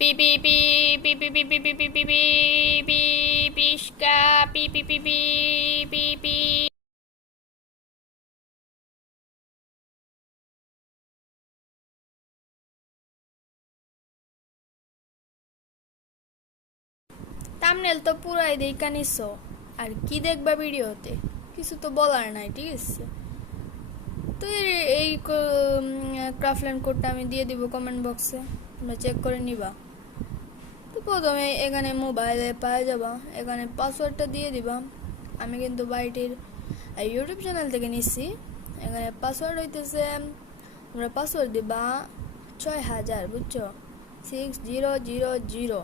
P পি পিস্কা পি পি পি পি পি পি তামনেল তো পুরাই দেখা নিছো আর কি দেখবা ভিডিওতে কিছু তো বলার নাই ঠিক আছে তো এই ক্রাফল্যান্ড কোডটা আমি দিয়ে দিব কমেন্ট বক্সে তোমরা চেক করে নিবা প্রথমে এখানে মোবাইলে পাওয়া যাবা। এখানে পাসওয়ার্ডটা দিয়ে দিবা। আমি কিন্তু বাড়িটির ইউটিউব চ্যানেল থেকে নিচ্ছি এখানে পাসওয়ার্ড হইতেছে, তোমরা পাসওয়ার্ড দিবা ছয় হাজার, বুঝছ? সিক্স জিরো জিরো জিরো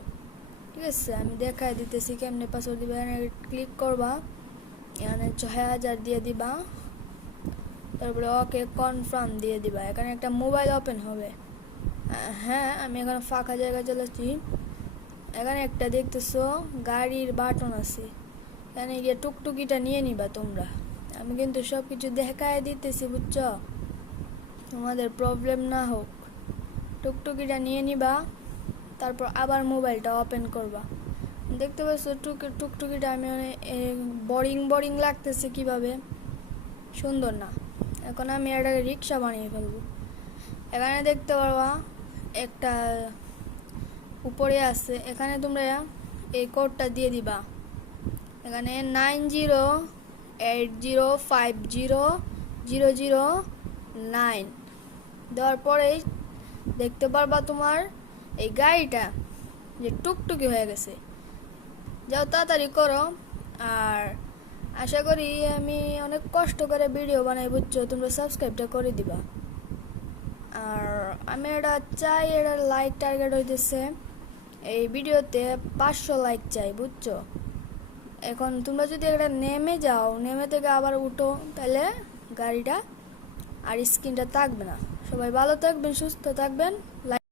ঠিক আছে, আমি দেখাই দিতেছি কেমনে পাসওয়ার্ড দিবা। এখানে ক্লিক করবা। এখানে ছয় হাজার দিয়ে দিবা। তারপরে ওকে কনফার্ম দিয়ে দিবা। এখানে একটা মোবাইল ওপেন হবে। হ্যাঁ আমি এখানে ফাঁকা জায়গায় চলেছি এখানে একটা দেখতেছো, গাড়ির বাটন আছে। এখানে গিয়ে টুকটুকিটা নিয়ে নিবা তোমরা। আমি কিন্তু সব কিছু দেখায় দিতেছি, বুঝছ? তোমাদের প্রবলেম না হোক। টুকটুকিটা নিয়ে নিবা, তারপর আবার মোবাইলটা ওপেন করবা। দেখতে পাচ্ছ, টুক টুকটুকিটা আমি বোরিং বোরিং লাগতেছে কীভাবে? সুন্দর না। এখন আমি এটাকে রিক্সা বানিয়ে ফেলব। এখানে দেখতে পারবা, একটা উপরে আছে, এখানে তোমরা এই কোডটা দিয়ে দিবা। এখানে nine zero eight zero five zero zero zero nine দেওয়ার পরেই দেখতে পারবা তোমার এই গাড়িটা যে টুকটুকি হয়ে গেছে। যাও তাড়াতাড়ি করো। আর আশা করি আমি অনেক কষ্ট করে ভিডিও বানাই, বুঝছ? তোমরা সাবস্ক্রাইবটা করে দিবা। আর আমি এটা চাই এটা লাইক টার্গেট হইতেছে। এই ভিডিওতে পাঁচশো লাইক চাই, বুঝছ? এখন তোমরা যদি একটা নেমে যাও নেমে থেকে আবার উঠো, তাহলে গাড়িটা আর স্ক্রিনটা থাকবে না। সবাই ভালো থাকবেন, সুস্থ থাকবেন লাইক